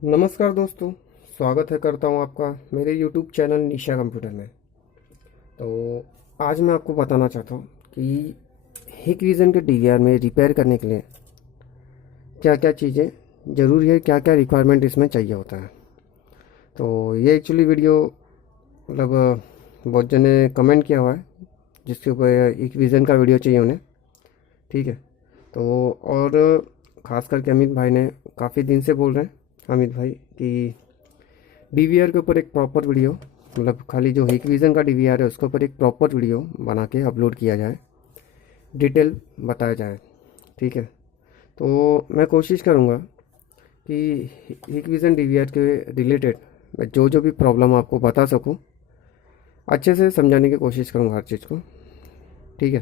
नमस्कार दोस्तों। स्वागत है करता हूँ आपका मेरे YouTube चैनल निशा कंप्यूटर में। तो आज मैं आपको बताना चाहता हूँ कि हिकविज़न के DVR में रिपेयर करने के लिए क्या क्या चीज़ें ज़रूरी है, क्या क्या रिक्वायरमेंट इसमें चाहिए होता है। तो ये एक्चुअली वीडियो मतलब बहुत जने कमेंट किया हुआ है जिसके ऊपर हिकविज़न का वीडियो चाहिए उन्हें। ठीक है। तो और ख़ास करके अमित भाई ने काफ़ी दिन से बोल रहे हैं, अमित भाई, कि DVR के ऊपर एक प्रॉपर वीडियो, मतलब खाली जो हिकविज़न का DVR है उसके ऊपर एक प्रॉपर वीडियो बना के अपलोड किया जाए, डिटेल बताया जाए। ठीक है। तो मैं कोशिश करूँगा कि हिकविज़न DVR के रिलेटेड मैं जो जो भी प्रॉब्लम आपको बता सकूँ अच्छे से समझाने की कोशिश करूँगा हर चीज़ को। ठीक है।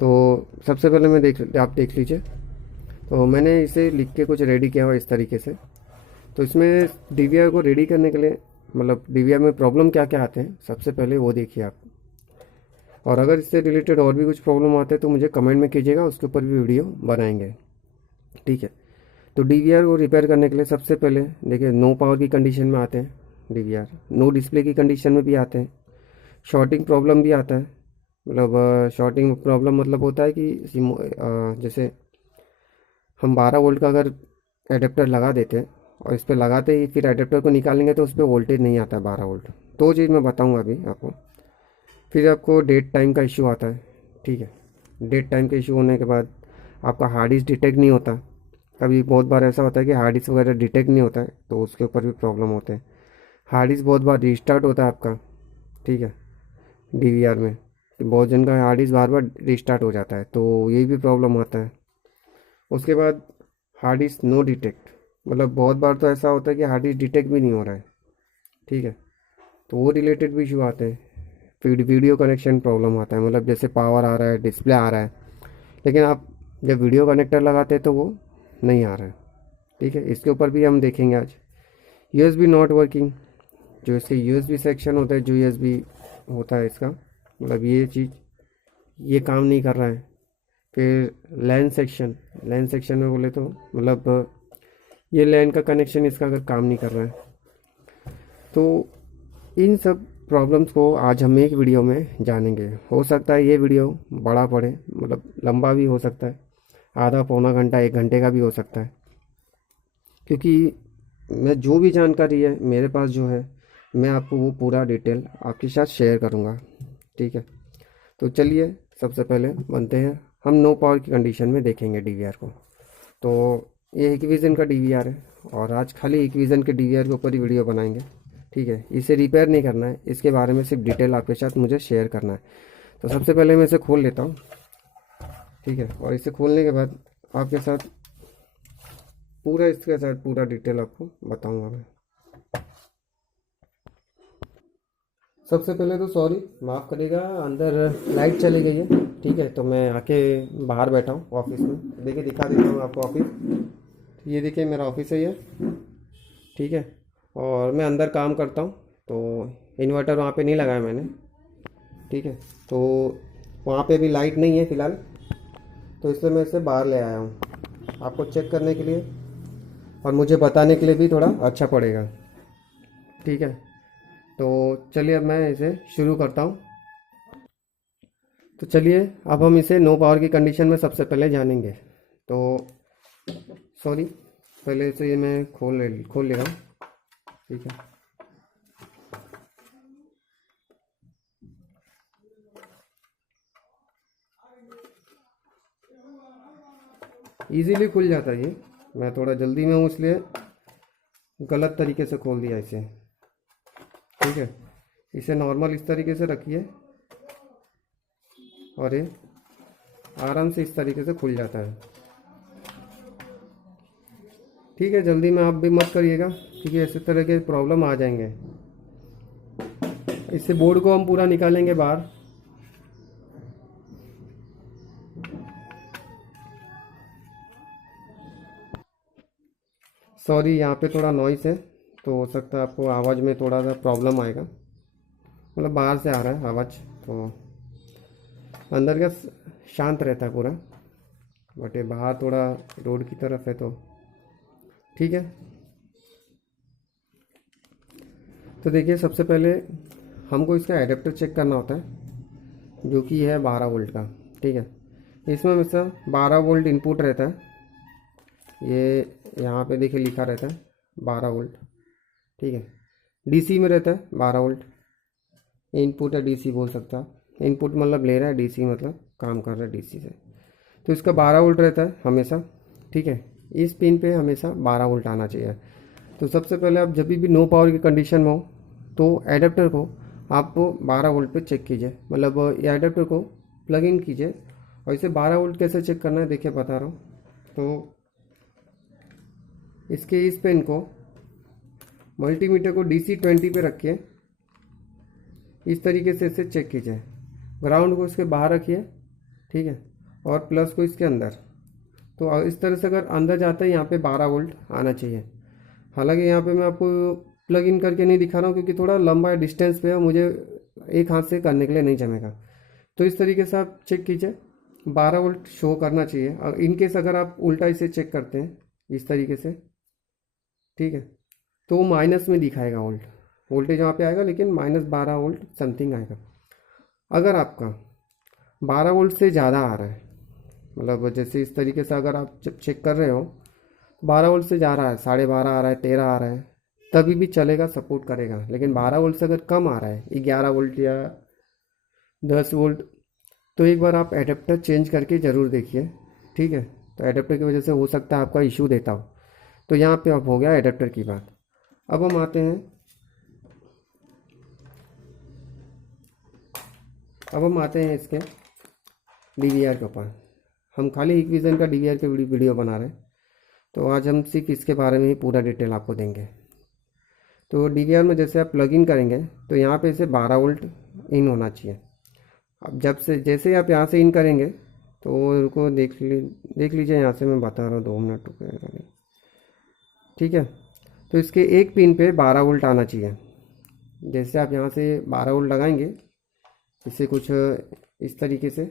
तो सबसे पहले आप देख लीजिए। तो मैंने इसे लिख के कुछ रेडी किया हुआ इस तरीके से। तो इसमें DVR को रेडी करने के लिए, मतलब DVR में प्रॉब्लम क्या क्या आते हैं, सबसे पहले वो देखिए आप। और अगर इससे रिलेटेड और भी कुछ प्रॉब्लम आते हैं तो मुझे कमेंट में कीजिएगा, उसके ऊपर भी वीडियो बनाएंगे। ठीक है। तो DVR को रिपेयर करने के लिए सबसे पहले देखिए, नो पावर की कंडीशन में आते हैं DVR, नो डिस्प्ले की कंडीशन में भी आते हैं, शॉर्टिंग प्रॉब्लम भी आता है। मतलब शॉर्टिंग प्रॉब्लम मतलब होता है कि जैसे हम 12 वोल्ट का अगर एडेप्टर लगा देते हैं और इस पर लगाते ही फिर एडेप्टर को निकालेंगे तो उस पर वोल्टेज नहीं आता है 12 वोल्ट। तो चीज़ मैं बताऊंगा अभी आपको। फिर आपको डेट टाइम का इशू आता है। ठीक है। डेट टाइम का इशू होने के बाद आपका हार्ड डिस्क डिटेक्ट नहीं होता। कभी बहुत बार ऐसा होता है कि हार्ड डिस्क वगैरह डिटेक्ट नहीं होता है, तो उसके ऊपर भी प्रॉब्लम होते हैं। हार्ड डिस्क बहुत बार रिस्टार्ट होता है आपका। ठीक है। DVR में तो बहुत जन का हार्ड डिस्क बार बार रिस्टार्ट हो जाता है, तो ये भी प्रॉब्लम आता है। उसके बाद हार्ड डिस्क नो डिटेक्ट, मतलब बहुत बार तो ऐसा होता है कि हार्ड डिस्क डिटेक्ट भी नहीं हो रहा है। ठीक है। तो वो रिलेटेड भी इशू आते हैं। फिर वीडियो कनेक्शन प्रॉब्लम आता है, मतलब जैसे पावर आ रहा है, डिस्प्ले आ रहा है, लेकिन आप जब वीडियो कनेक्टर लगाते हैं तो वो नहीं आ रहा है। ठीक है। इसके ऊपर भी हम देखेंगे आज। USB नॉट वर्किंग, जो इसके USB सेक्शन होता है, जो USB होता है इसका, मतलब ये चीज़ ये काम नहीं कर रहा है। फिर लैन सेक्शन में बोले तो मतलब ये लैन का कनेक्शन इसका अगर काम नहीं कर रहा है, तो इन सब प्रॉब्लम्स को आज हम एक वीडियो में जानेंगे। हो सकता है ये वीडियो बड़ा पड़े, मतलब लंबा भी हो सकता है, आधा पौना घंटा 1 घंटे का भी हो सकता है, क्योंकि मैं जो भी जानकारी है मेरे पास जो है, मैं आपको वो पूरा डिटेल आपके साथ शेयर करूँगा। ठीक है। तो चलिए सबसे पहले बनते हैं, हम नो पावर की कंडीशन में देखेंगे DVR को। तो ये हिकविज़न का DVR है और आज खाली हिकविज़न के DVR के ऊपर ही वीडियो बनाएंगे। ठीक है। इसे रिपेयर नहीं करना है, इसके बारे में सिर्फ डिटेल आपके साथ मुझे शेयर करना है। तो सबसे पहले मैं इसे खोल लेता हूँ। ठीक है। और इसे खोलने के बाद आपके साथ पूरा, इसके साथ पूरा डिटेल आपको बताऊँगा मैं। सबसे पहले तो सॉरी, माफ़ करिएगा, अंदर लाइट चली गई है। ठीक है। तो मैं आके बाहर बैठा हूँ ऑफिस में। देखिए दिखा देता हूँ आपको ऑफिस। ये देखिए मेरा ऑफिस है ये। ठीक है। और मैं अंदर काम करता हूँ, तो इन्वर्टर वहाँ पे नहीं लगाया मैंने। ठीक है। तो वहाँ पे भी लाइट नहीं है फ़िलहाल, तो इसलिए मैं इसे बाहर ले आया हूँ आपको चेक करने के लिए, और मुझे बताने के लिए भी थोड़ा अच्छा पड़ेगा। ठीक है। तो चलिए अब मैं इसे शुरू करता हूँ। तो चलिए अब हम इसे नो पावर की कंडीशन में सबसे पहले जानेंगे। तो सॉरी, पहले से ये मैं खोल ले रहा हूँ। ठीक है। इजीली खुल जाता है ये। मैं थोड़ा जल्दी में हूँ इसलिए गलत तरीके से खोल दिया इसे। ठीक है। इसे नॉर्मल इस तरीके से रखिए और ये आराम से इस तरीके से खुल जाता है। ठीक है। जल्दी में आप भी मत करिएगा, क्योंकि ऐसे तरह के प्रॉब्लम आ जाएंगे। इससे बोर्ड को हम पूरा निकालेंगे बाहर। सॉरी, यहाँ पे थोड़ा नॉइस है, तो हो सकता है आपको आवाज़ में थोड़ा सा प्रॉब्लम आएगा, मतलब बाहर से आ रहा है आवाज़। तो अंदर का शांत रहता है पूरा, बट ये बाहर थोड़ा रोड की तरफ है, तो ठीक है। तो देखिए सबसे पहले हमको इसका एडेप्टर चेक करना होता है जो कि है 12 वोल्ट का। ठीक है, इसमें हमेशा 12 वोल्ट इनपुट रहता है। ये यहाँ पे देखिए लिखा रहता है 12 वोल्ट। ठीक है, डीसी में रहता है 12 वोल्ट। इनपुट है डीसी बोल सकता है, इनपुट मतलब ले रहा है, डीसी मतलब काम कर रहा है डीसी से। तो इसका 12 वोल्ट रहता है हमेशा। ठीक है, इस पिन पे हमेशा 12 वोल्ट आना चाहिए। तो सबसे पहले आप जब भी नो पावर की कंडीशन में हो तो एडेप्टर को आप 12 वोल्ट पे चेक कीजिए, मतलब ये एडेप्टर को प्लग इन कीजिए। और इसे 12 वोल्ट कैसे चेक करना है देखिए बता रहा हूँ। तो इसके इस पिन को मल्टीमीटर को DC 20 पे रखिए, इस तरीके से इसे चेक कीजिए। ग्राउंड को इसके बाहर रखिए, ठीक है, और प्लस को इसके अंदर। तो इस तरह से अगर अंदर जाता है यहाँ पे 12 वोल्ट आना चाहिए। हालांकि यहाँ पे मैं आपको प्लग इन करके नहीं दिखा रहा हूँ क्योंकि थोड़ा लंबा डिस्टेंस पे है, मुझे एक हाथ से करने के लिए नहीं जमेगा। तो इस तरीके से आप चेक कीजिए, 12 वोल्ट शो करना चाहिए। और इनकेस अगर आप उल्टा इसे चेक करते हैं इस तरीके से, ठीक है, तो वो माइनस में दिखाएगा वोल्टेज वहाँ पे आएगा, लेकिन -12 वोल्ट समथिंग आएगा। अगर आपका 12 वोल्ट से ज़्यादा आ रहा है, मतलब जैसे इस तरीके से अगर आप जब चेक कर रहे हो 12 वोल्ट से जा रहा है, 12.5 आ रहा है, 13 आ रहा है, तभी भी चलेगा, सपोर्ट करेगा। लेकिन 12 वोल्ट से अगर कम आ रहा है, 11 वोल्ट या 10 वोल्ट, तो एक बार आप एडेप्टर चेंज करके ज़रूर देखिए। ठीक है, तो एडेप्टर की वजह से हो सकता है आपका इशू देता हो। तो यहाँ पे अब हो गया एडेप्टर की बात। अब हम आते हैं इसके DVR के ऊपर। हम खाली हिकविज़न का DVR के वीडियो बना रहे हैं, तो आज हम सिर्फ इसके बारे में ही पूरा डिटेल आपको देंगे। तो DVR में जैसे आप प्लग इन करेंगे तो यहाँ पे इसे 12 वोल्ट इन होना चाहिए। अब जैसे ही आप यहाँ से इन करेंगे तो उनको देख लीजिए, यहाँ से मैं बता रहा हूँ, 2 मिनट रुपये। ठीक है, तो इसके एक पिन पे 12 वोल्ट आना चाहिए। जैसे आप यहाँ से 12 वोल्ट लगाएंगे, इसे कुछ इस तरीके से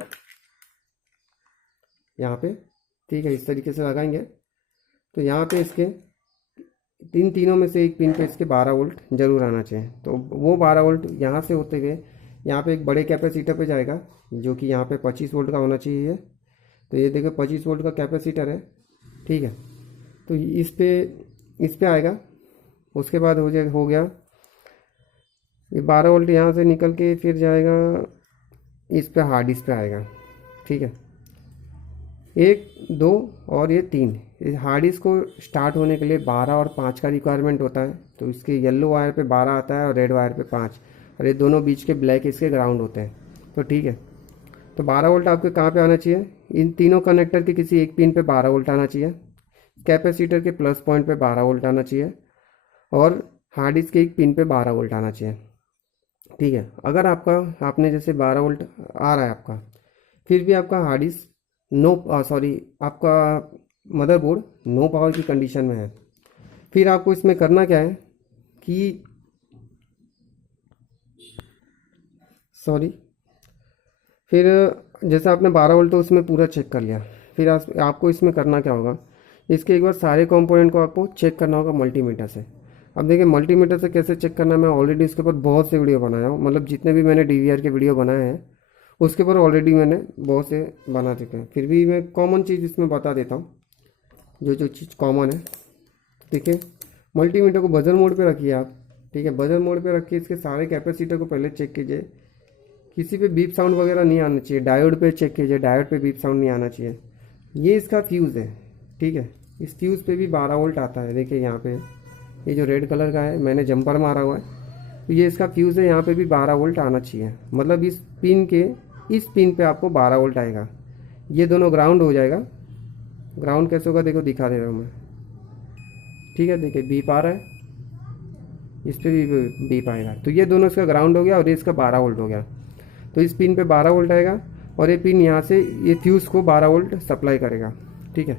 यहाँ पे, ठीक है, इस तरीके से लगाएंगे तो यहाँ पे इसके तीनों में से एक पिन पे इसके 12 वोल्ट ज़रूर आना चाहिए। तो वो 12 वोल्ट यहाँ से होते हुए यहाँ पे एक बड़े कैपेसिटर पे जाएगा, जो कि यहाँ पे 25 वोल्ट का होना चाहिए। तो ये देखो 25 वोल्ट का कैपेसिटर है। ठीक है, तो इस पे आएगा। उसके बाद हो गया ये 12 वोल्ट यहाँ से निकल के फिर जाएगा इस पे, हार्ड डिस्क पे आएगा। ठीक है, 1, 2 और ये 3। इस हार्ड डिस्क को स्टार्ट होने के लिए 12 और 5 का रिक्वायरमेंट होता है। तो इसके येलो वायर पे 12 आता है और रेड वायर पे 5, और ये दोनों बीच के ब्लैक इसके ग्राउंड होते हैं। तो ठीक है, तो 12 वोल्ट आपके कहाँ पे आना चाहिए? इन तीनों कनेक्टर के किसी एक पिन पे 12 वोल्ट आना चाहिए, कैपेसिटर के प्लस पॉइंट पे 12 वोल्ट आना चाहिए, और हार्ड डिस्क के एक पिन पे 12 वोल्ट आना चाहिए। ठीक है, अगर आपने जैसे 12 वोल्ट आ रहा है आपका, फिर भी आपका हार्ड डिस्क आपका मदरबोर्ड नो पावर की कंडीशन में है, फिर आपको इसमें करना क्या है कि फिर जैसे आपने 12 वोल्ट तो उसमें पूरा चेक कर लिया, फिर आपको इसमें करना क्या होगा, इसके एक बार सारे कंपोनेंट को आपको चेक करना होगा मल्टीमीटर से। अब देखिए मल्टीमीटर से कैसे चेक करना है, मैं ऑलरेडी इसके ऊपर बहुत से वीडियो बनाया हूँ, मतलब जितने भी मैंने DVR के वीडियो बनाए हैं उसके ऊपर ऑलरेडी मैंने बहुत से बना चुके हैं। फिर भी मैं कॉमन चीज़ इसमें बता देता हूँ, जो चीज़ कॉमन है। देखिए मल्टीमीटर को बजर मोड पे रखिए आप। ठीक है, बजर मोड पे रखिए, इसके सारे कैपेसिटर को पहले चेक कीजिए, किसी पे बीप साउंड वगैरह नहीं आना चाहिए। डायोड पे चेक कीजिए, डायोड पे बीप साउंड नहीं आना चाहिए। ये इसका फ्यूज़ है। ठीक है, इस फ्यूज़ पे भी 12 वोल्ट आता है। देखिए यहाँ पे ये जो रेड कलर का है, मैंने जंपर मारा हुआ है, तो ये इसका फ्यूज़ है, यहाँ पे भी 12 वोल्ट आना चाहिए। मतलब इस पिन पे आपको 12 वोल्ट आएगा। ये दोनों ग्राउंड हो जाएगा। ग्राउंड कैसे होगा देखो, दिखा दे रहा हूँ मैं। ठीक है, देखिए बीप आ रहा है, इस पर भी बीप आएगा, तो ये दोनों इसका ग्राउंड हो गया और ये इसका 12 वोल्ट हो गया। तो इस पिन पे 12 वोल्ट आएगा और ये पिन यहाँ से ये फ्यूज़ को 12 वोल्ट सप्लाई करेगा। ठीक है,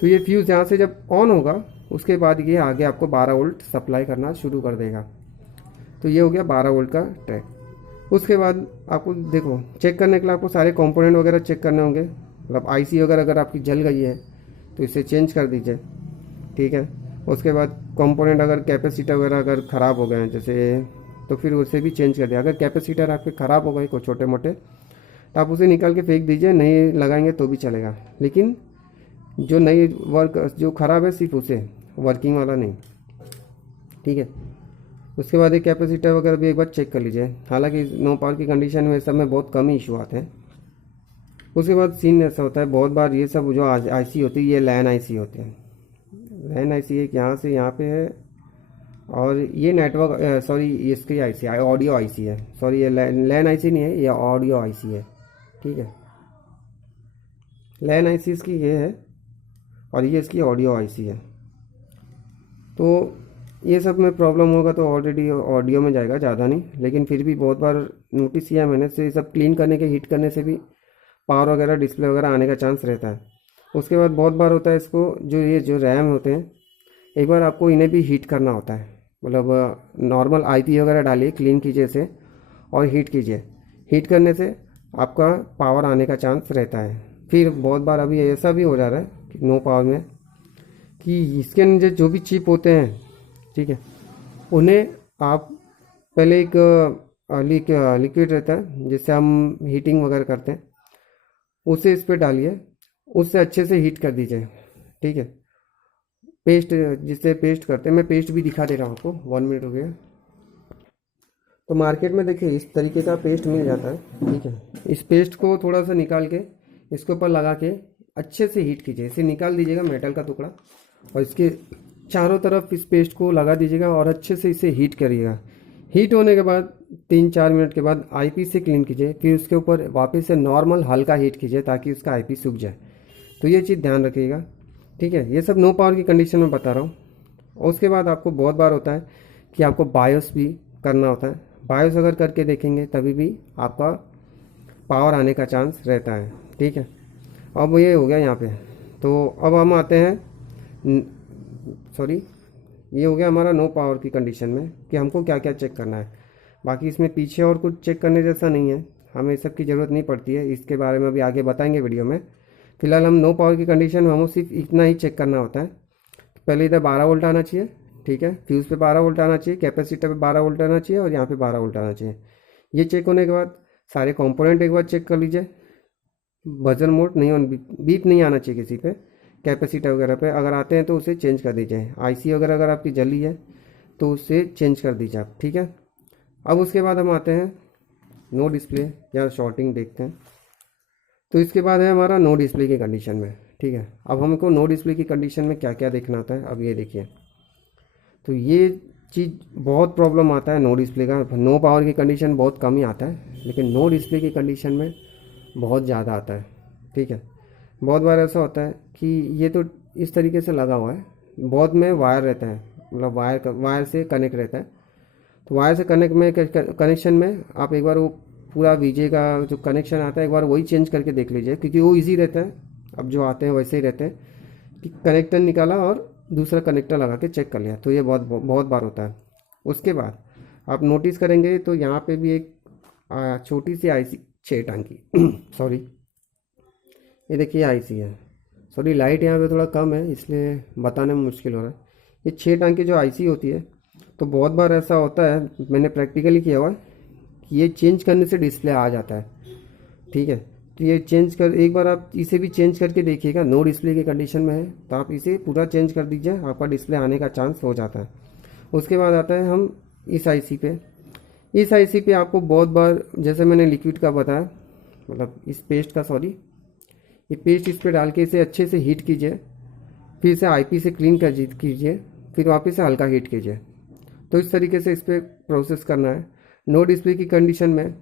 तो ये फ्यूज़ यहाँ से जब ऑन होगा उसके बाद ये आगे आपको 12 वोल्ट सप्लाई करना शुरू कर देगा। तो ये हो गया 12 वोल्ट का ट्रैक। उसके बाद आपको देखो चेक करने के लिए आपको सारे कंपोनेंट वगैरह चेक करने होंगे, मतलब IC वगैरह अगर आपकी जल गई है तो इसे चेंज कर दीजिए। ठीक है, उसके बाद कंपोनेंट अगर कैपेसिटर वगैरह अगर ख़राब हो गए हैं जैसे, तो फिर उसे भी चेंज कर दिया। अगर कैपेसिटर आपके ख़राब हो गए को छोटे मोटे, तो आप उसे निकाल के फेंक दीजिए, नहीं लगाएंगे तो भी चलेगा। लेकिन जो नई वर्क जो ख़राब है सिर्फ उसे, वर्किंग वाला नहीं, ठीक है। उसके बाद एक कैपेसिटर वगैरह भी एक बार चेक कर लीजिए। हालांकि नो पावर की कंडीशन में सब में बहुत कम ही इशू आते हैं। उसके बाद सीन ऐसा होता है बहुत बार, ये सब जो आईसी होती है ये लैन आईसी होते हैं। लैन आईसी एक यहाँ से यहाँ पे है, और ये नेटवर्क सॉरी इसकी आईसी ऑडियो आईसी है। सॉरी ये लैन आईसी नहीं है, ये ऑडियो आईसी है, ठीक है। लैन आईसी इसकी ये है और ये इसकी ऑडियो आईसी है। तो ये सब में प्रॉब्लम होगा तो ऑलरेडी ऑडियो में जाएगा, ज़्यादा नहीं, लेकिन फिर भी बहुत बार नोटिस किया मैंने से सब क्लीन करने के हीट करने से भी पावर वगैरह डिस्प्ले वगैरह आने का चांस रहता है। उसके बाद बहुत बार होता है इसको जो रैम होते हैं, एक बार आपको इन्हें भी हीट करना होता है। मतलब नॉर्मल आईपी वगैरह डालिए, क्लीन कीजिए इसे और हीट कीजिए। हीट करने से आपका पावर आने का चांस रहता है। फिर बहुत बार अभी ऐसा भी हो जा रहा है कि नो पावर में कि इसके अंदर जो भी चिप होते हैं, ठीक है, उन्हें आप पहले एक लिक्विड रहता है जिससे हम हीटिंग वगैरह करते हैं, उसे इस पर डालिए, उससे अच्छे से हीट कर दीजिए, ठीक है। पेस्ट जिससे पेस्ट करते हैं, मैं पेस्ट भी दिखा दे रहा हूँ आपको, 1 मिनट हो गया। तो मार्केट में देखिए इस तरीके का पेस्ट मिल जाता है, ठीक है। इस पेस्ट को थोड़ा सा निकाल के इसके ऊपर लगा के अच्छे से हीट कीजिए। इसे निकाल दीजिएगा मेटल का टुकड़ा, और इसके चारों तरफ इस पेस्ट को लगा दीजिएगा और अच्छे से इसे हीट करिएगा। हीट होने के बाद 3-4 मिनट के बाद आईपीस से क्लीन कीजिए। फिर उसके ऊपर वापस से नॉर्मल हल्का हीट कीजिए ताकि उसका आईपीस सूख जाए। तो ये चीज़ ध्यान रखिएगा, ठीक है। ये सब नो पावर की कंडीशन में बता रहा हूँ। और उसके बाद आपको बहुत बार होता है कि आपको बायोस भी करना होता है। बायोस अगर करके देखेंगे तभी भी आपका पावर आने का चांस रहता है, ठीक है। अब ये हो गया यहाँ पे। तो अब हम आते हैं, सॉरी ये हो गया हमारा नो पावर की कंडीशन में कि हमको क्या क्या चेक करना है। बाकी इसमें पीछे और कुछ चेक करने जैसा नहीं है, हमें सब की ज़रूरत नहीं पड़ती है। इसके बारे में अभी आगे बताएंगे वीडियो में। फिलहाल हम नो पावर की कंडीशन में हमें सिर्फ इतना ही चेक करना होता है। पहले इधर 12 वोल्ट आना चाहिए, ठीक है। फ्यूज़ पे 12 वोल्ट आना चाहिए, कैपेसिटर पे 12 वोल्ट आना चाहिए, और यहाँ पे 12 वोल्ट आना चाहिए। ये चेक होने के बाद सारे कंपोनेंट एक बार चेक कर लीजिए। बजर मोड नहीं ऑन, बीप नहीं आना चाहिए किसी पे। कैपेसिटर वगैरह पे अगर आते हैं तो उसे चेंज कर दीजिए। आईसी वगैरह अगर आपकी जली है तो उसे चेंज कर दीजिए आप, ठीक है। अब उसके बाद हम आते हैं नो डिस्प्ले या शॉर्टिंग देखते हैं। तो इसके बाद है हमारा नो डिस्प्ले की कंडीशन में, ठीक है। अब हमको नो डिस्प्ले की कंडीशन में क्या क्या देखना होता है, अब ये देखिए। तो ये चीज़ बहुत प्रॉब्लम आता है नो डिस्प्ले का। नो पावर की कंडीशन बहुत कम ही आता है, लेकिन नो डिस्प्ले की कंडीशन में बहुत ज़्यादा आता है, ठीक है। बहुत बार ऐसा होता है कि ये तो इस तरीके से लगा हुआ है, बहुत में वायर रहता है, मतलब वायर से कनेक्ट रहता है। तो वायर से कनेक्शन में आप एक बार वो पूरा वीजे का जो कनेक्शन आता है एक बार वही चेंज करके देख लीजिए, क्योंकि वो इजी रहता है। अब जो आते हैं वैसे ही रहते हैं कि कनेक्टर निकाला और दूसरा कनेक्टर लगा के चेक कर लिया। तो ये बहुत बहुत बार होता है। उसके बाद आप नोटिस करेंगे तो यहाँ पे भी एक छोटी सी आईसी 6 टांकी सॉरी, ये देखिए आईसी है। सॉरी लाइट यहाँ पे थोड़ा कम है इसलिए बताने में मुश्किल हो रहा है। ये 6 टांकी जो आईसी होती है, तो बहुत बार ऐसा होता है, मैंने प्रैक्टिकली किया हुआ है कि ये चेंज करने से डिस्प्ले आ जाता है, ठीक है। तो ये चेंज कर, एक बार आप इसे भी चेंज करके देखिएगा। नो डिस्प्ले की कंडीशन में है तो आप इसे पूरा चेंज कर दीजिए, आपका डिस्प्ले आने का चांस हो जाता है। उसके बाद आता है हम इस आईसी पे। इस आईसी पे आपको बहुत बार, जैसे मैंने लिक्विड का बताया, मतलब इस पेस्ट का, सॉरी ये पेस्ट इस पर डाल के इसे अच्छे से हीट कीजिए। फिर इसे आईपी से क्लीन कर कीजिए, फिर वापस से हल्का हीट कीजिए। तो इस तरीके से इस पर प्रोसेस करना है। नो डिस्प्ले की कंडीशन में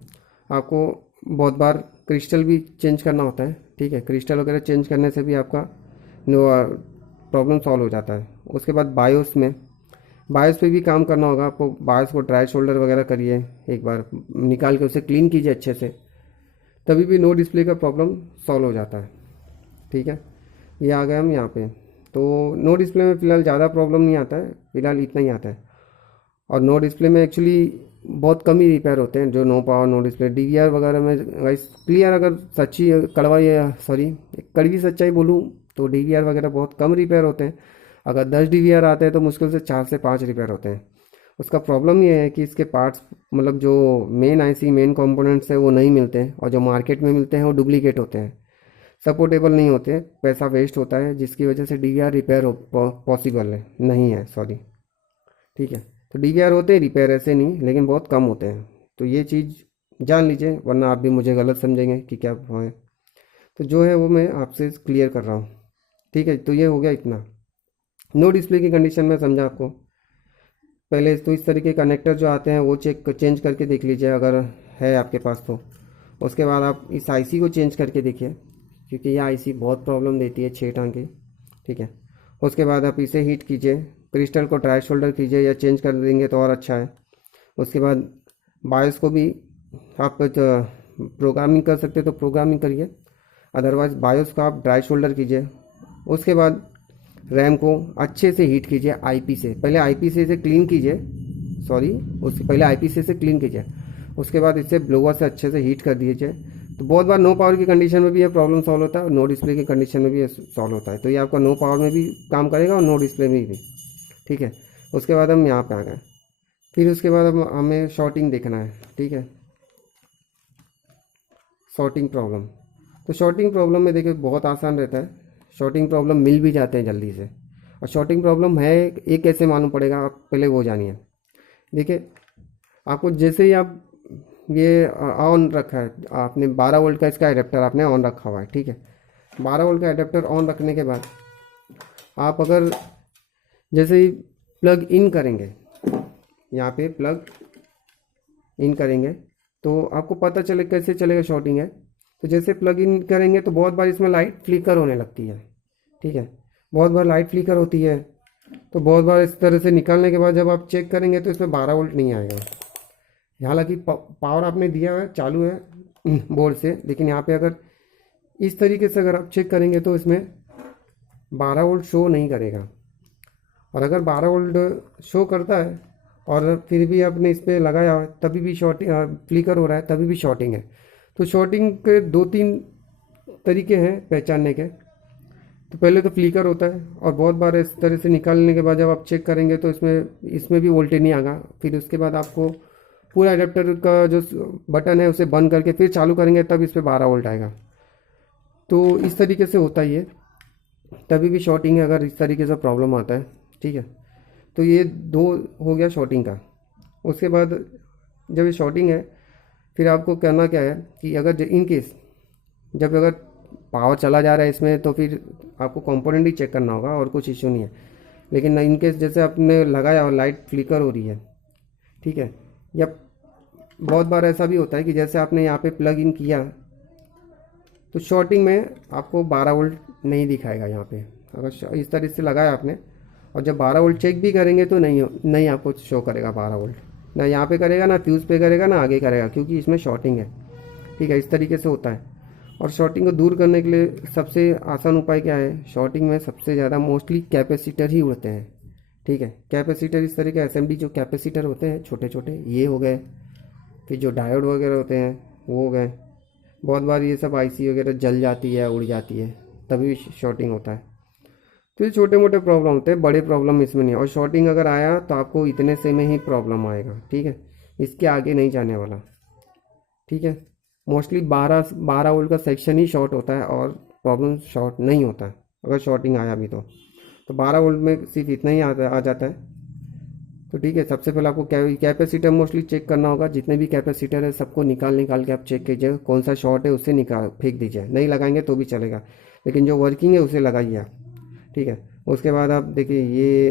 आपको बहुत बार क्रिस्टल भी चेंज करना होता है, ठीक है। क्रिस्टल वगैरह चेंज करने से भी आपका प्रॉब्लम सॉल्व हो जाता है। उसके बाद बायोस पे भी काम करना होगा आपको। बायोस को ड्राई शोल्डर वगैरह करिए, एक बार निकाल के उसे क्लीन कीजिए अच्छे से, तभी भी नो डिस्प्ले का प्रॉब्लम सॉल्व हो जाता है, ठीक है। ये आ गए हम यहाँ पे। तो नो डिस्प्ले में फ़िलहाल ज़्यादा प्रॉब्लम नहीं आता है, फ़िलहाल इतना ही आता है। और नो डिस्प्ले में एक्चुअली बहुत कम ही रिपेयर होते हैं जो no power no display. DVR वगैरह में गाइस क्लियर, अगर सच्ची कड़वा, ये सॉरी कड़वी सच्चाई बोलूँ तो डीवीआर वगैरह बहुत कम रिपेयर होते हैं। अगर 10 डीवीआर आते हैं तो मुश्किल से 4 से 5 रिपेयर होते हैं। उसका प्रॉब्लम ये है कि इसके पार्ट्स मतलब जो मेन आईसी मेन कंपोनेंट्स है वो नहीं मिलते हैं, और जो मार्केट में मिलते हैं वो डुप्लीकेट होते हैं, सपोर्टेबल नहीं होते, पैसा वेस्ट होता है, जिसकी वजह से डीवीआर रिपेयर हो पॉसिबल है नहीं है, सॉरी। ठीक है, तो डीवीआर होते हैं रिपेयर, ऐसे नहीं, लेकिन बहुत कम होते हैं। तो ये चीज़ जान लीजिए, वरना आप भी मुझे गलत समझेंगे कि क्या है। तो जो है वो मैं आपसे क्लियर कर रहा हूँ। ठीक है, तो ये हो गया इतना। नो डिस्प्ले की कंडीशन में समझा आपको। पहले तो इस तरीके के कनेक्टर जो आते हैं वो चेंज करके देख लीजिए अगर है आपके पास तो। उसके बाद आप इस आईसी को चेंज करके देखिए, क्योंकि यह आईसी बहुत प्रॉब्लम देती है 6 टांग की। ठीक है, उसके बाद आप इसे हीट कीजिए, क्रिस्टल को ड्राई शोल्डर कीजिए या चेंज कर देंगे तो और अच्छा है। उसके बाद बायोस को भी आप प्रोग्रामिंग कर सकते तो प्रोग्रामिंग करिए, अदरवाइज बायोस को आप ड्राई शोल्डर कीजिए। उसके बाद रैम को अच्छे से हीट कीजिए आईपी से, पहले आईपी से इसे क्लीन कीजिए, सॉरी, उससे पहले आईपी से इसे क्लीन कीजिए। उसके बाद इसे ब्लोअर से अच्छे से हीट कर दीजिए। तो बहुत बार नो पावर की कंडीशन में भी ये प्रॉब्लम सॉल्व होता है और नो डिस्प्ले की कंडीशन में भी ये सॉल्व होता है। तो ये आपका नो पावर में भी काम करेगा और नो डिस्प्ले में भी। ठीक है, उसके बाद हम यहाँ पे आ गए। फिर उसके बाद हमें शॉर्टिंग देखना है। ठीक है, शॉर्टिंग प्रॉब्लम। तो शॉर्टिंग प्रॉब्लम में देखिए बहुत आसान रहता है, शॉर्टिंग प्रॉब्लम मिल भी जाते हैं जल्दी से। और शॉर्टिंग प्रॉब्लम है ये कैसे मालूम पड़ेगा, आप पहले वो जानिए। देखिए, आपको जैसे ही आप ये ऑन रखा है आपने, 12 वोल्ट का इसका एडेप्टर आपने ऑन रखा हुआ है। ठीक है, 12 वोल्ट का एडेप्टर ऑन रखने के बाद आप अगर जैसे ही प्लग इन करेंगे, यहाँ पे प्लग इन करेंगे तो आपको पता चले कैसे चलेगा शॉर्टिंग है। तो जैसे प्लग इन करेंगे तो बहुत बार इसमें लाइट फ्लिकर होने लगती है। ठीक है, बहुत बार लाइट फ्लिकर होती है, तो बहुत बार इस तरह से निकालने के बाद जब आप चेक करेंगे तो इसमें 12 वोल्ट नहीं आएगा। हालांकि पावर आपने दिया है, चालू है बोर्ड से, लेकिन यहाँ पे अगर इस तरीके से अगर आप चेक करेंगे तो इसमें 12 वोल्ट शो नहीं करेगा। और अगर 12 वोल्ट शो करता है और फिर भी आपने इस पर लगाया है तभी भी शॉर्टिंग फ्लिकर हो रहा है, तभी भी शॉर्टिंग है। तो शॉर्टिंग के 2-3 तरीके हैं पहचानने के। तो पहले तो फ्लिकर होता है, और बहुत बार इस तरह से निकालने के बाद जब आप चेक करेंगे तो इसमें भी वोल्टेज नहीं आएगा। फिर उसके बाद आपको पूरा एडेप्टर का जो बटन है उसे बंद करके फिर चालू करेंगे तब इस पर 12 वोल्ट आएगा। तो इस तरीके से होता ही है, तभी भी शॉर्टिंग है अगर इस तरीके से प्रॉब्लम आता है। ठीक है, तो ये 2 हो गया शॉर्टिंग का। उसके बाद जब ये शॉर्टिंग है फिर आपको करना क्या है कि अगर इन केस जब अगर पावर चला जा रहा है इसमें तो फिर आपको कंपोनेंट ही चेक करना होगा और कुछ इशू नहीं है। लेकिन इन केस जैसे आपने लगाया और लाइट फ्लिकर हो रही है, ठीक है, या बहुत बार ऐसा भी होता है कि जैसे आपने यहाँ पे प्लग इन किया तो शॉर्टिंग में आपको 12 वोल्ट नहीं दिखाएगा यहाँ पे, अगर इस तरह से लगाया आपने और जब 12 वोल्ट चेक भी करेंगे तो नहीं आपको शो करेगा 12 वोल्ट, ना यहाँ पे करेगा, ना फ्यूज़ पे करेगा, ना आगे करेगा, क्योंकि इसमें शॉर्टिंग है। ठीक है, इस तरीके से होता है। और शॉर्टिंग को दूर करने के लिए सबसे आसान उपाय क्या है, शॉर्टिंग में सबसे ज़्यादा मोस्टली कैपेसिटर ही उड़ते हैं। ठीक है, कैपेसिटर इस तरह के एसएमडी जो कैपेसिटर होते हैं छोटे छोटे ये हो गए, फिर जो डायोड वगैरह होते हैं वो हो गए। बहुत बार ये सब आईसी वगैरह जल जाती है, उड़ जाती है, तभी शॉर्टिंग होता है। तो ये छोटे मोटे प्रॉब्लम होते हैं, बड़े प्रॉब्लम इसमें नहीं है। और शॉर्टिंग अगर आया तो आपको इतने से में ही प्रॉब्लम आएगा। ठीक है, इसके आगे नहीं जाने वाला। ठीक है, मोस्टली 12 वोल्ट का सेक्शन ही शॉर्ट होता है और प्रॉब्लम शॉर्ट नहीं होता है अगर शॉर्टिंग आया भी तो 12 वोल्ट में सिर्फ इतना ही आ जाता है। तो ठीक है, सबसे पहले आपको कैपेसिटर मोस्टली चेक करना होगा। जितने भी कैपेसिटर है सबको निकाल के आप चेक कीजिए, कौन सा शॉर्ट है उससे निकाल फेंक दीजिए, नहीं लगाएंगे तो भी चलेगा, लेकिन जो वर्किंग है उसे लगाइए आप। ठीक है, उसके बाद आप देखिए ये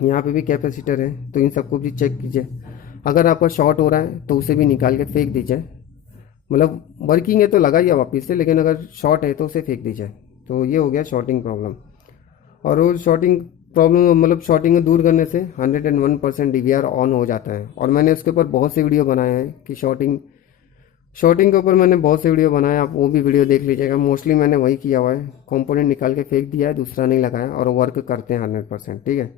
यहाँ पे भी कैपेसिटर है तो इन सबको भी चेक कीजिए। अगर आपका शॉर्ट हो रहा है तो उसे भी निकाल के फेंक दीजिए, मतलब वर्किंग है तो लगाइए वापस से, लेकिन अगर शॉर्ट है तो उसे फेंक दीजिए। तो ये हो गया शॉर्टिंग प्रॉब्लम। और वो शॉर्टिंग प्रॉब्लम मतलब शॉर्टिंग को दूर करने से 101% डीवीआर ऑन हो जाता है। और मैंने उसके ऊपर बहुत से वीडियो बनाए हैं कि शॉर्टिंग के ऊपर मैंने बहुत से वीडियो बनाए, आप वो भी वीडियो देख लीजिएगा। मोस्टली मैंने वही किया हुआ है, कंपोनेंट निकाल के फेंक दिया है, दूसरा नहीं लगाया, और वर्क करते हैं 100%। ठीक है,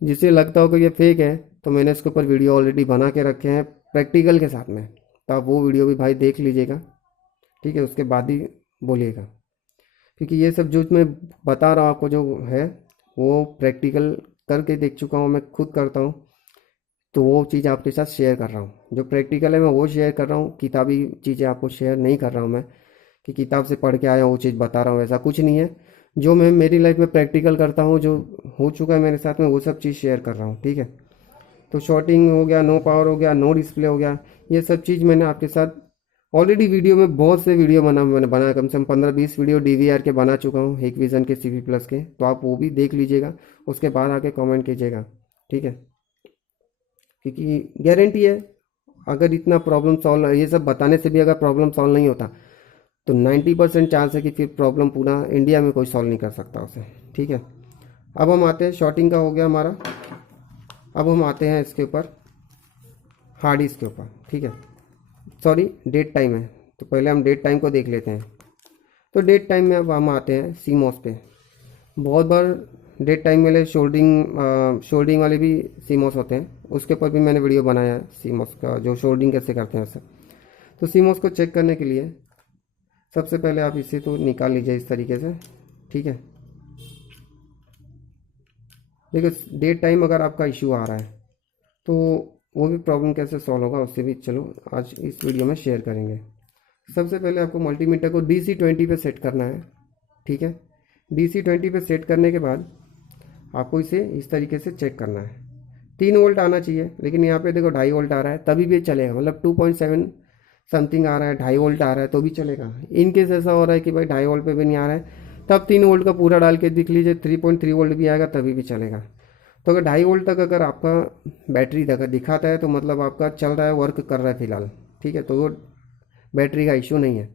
जिसे लगता हो कि ये फेक है तो मैंने इसके ऊपर वीडियो ऑलरेडी बना के रखे हैं प्रैक्टिकल के साथ में, तो आप वो वीडियो भी भाई देख लीजिएगा। ठीक है, उसके बाद ही बोलिएगा, क्योंकि ये सब जो मैं बता रहा हूँ आपको जो है वो प्रैक्टिकल करके देख चुका हूँ, मैं खुद करता हूँ, तो वो चीज़ आपके साथ शेयर कर रहा हूँ। जो प्रैक्टिकल है मैं वो शेयर कर रहा हूँ, किताबी चीज़ें आपको शेयर नहीं कर रहा हूँ मैं, कि किताब से पढ़ के आया वो चीज़ बता रहा हूँ, ऐसा कुछ नहीं है। जो मैं मेरी लाइफ में प्रैक्टिकल करता हूँ, जो हो चुका है मेरे साथ में, वो सब चीज़ शेयर कर रहा हूँ, ठीक है। तो शॉर्टिंग हो गया, नो पावर हो गया, नो डिस्प्ले हो गया, ये सब चीज़ मैंने आपके साथ ऑलरेडी वीडियो में बहुत से वीडियो मैंने बनाया, कम से कम 15-20 वीडियो डीवीआर के बना चुका हूँ, हिकविजन के सीवी प्लस के, तो आप वो भी देख लीजिएगा, उसके बाद आके कमेंट कीजिएगा, ठीक है। क्योंकि गारंटी है, अगर इतना प्रॉब्लम सॉल्व, ये सब बताने से भी अगर प्रॉब्लम सॉल्व नहीं होता, तो 90% चांस है कि फिर प्रॉब्लम पूरा इंडिया में कोई सॉल्व नहीं कर सकता उसे, ठीक है। अब हम आते हैं, शॉर्टिंग का हो गया हमारा, अब हम आते हैं इसके ऊपर, हार्ड डिस्क के ऊपर, ठीक है। सॉरी, डेट टाइम है, तो पहले हम डेट टाइम को देख लेते हैं। तो डेट टाइम में अब हम आते हैं सीमॉस पे। बहुत बार डेट टाइम में शोल्डिंग वाले भी सीमॉस होते हैं, उसके ऊपर भी मैंने वीडियो बनाया है, सीमॉस का जो शोल्डिंग कैसे करते हैं उससे। तो सीमॉस को चेक करने के लिए सबसे पहले आप इसे तो निकाल लीजिए इस तरीके से, ठीक है। देखिए डेट टाइम अगर आपका इशू आ रहा है, तो वो भी प्रॉब्लम कैसे सॉल्व होगा उससे भी चलो आज इस वीडियो में शेयर करेंगे। सबसे पहले आपको मल्टीमीटर को DC20 पे सेट करना है, ठीक है। DC20 पे सेट करने के बाद आपको इसे इस तरीके से चेक करना है। 3 वोल्ट आना चाहिए, लेकिन यहाँ पे देखो 2.5 वोल्ट आ रहा है, तभी भी चलेगा, मतलब 2.7 समथिंग आ रहा है, 2.5 वोल्ट आ रहा है तो भी चलेगा। इन केस ऐसा हो रहा है कि भाई 2.5 वोल्ट पे भी नहीं आ रहा है, तब 3 वोल्ट का पूरा डाल के देख लीजिए, 3.3 वोल्ट भी आएगा तभी भी चलेगा। तो अगर 2.5 वोल्ट तक अगर आपका बैटरी अगर दिखाता है, तो मतलब आपका चल रहा है, वर्क कर रहा है फिलहाल, ठीक है। तो वो बैटरी का इशू नहीं है,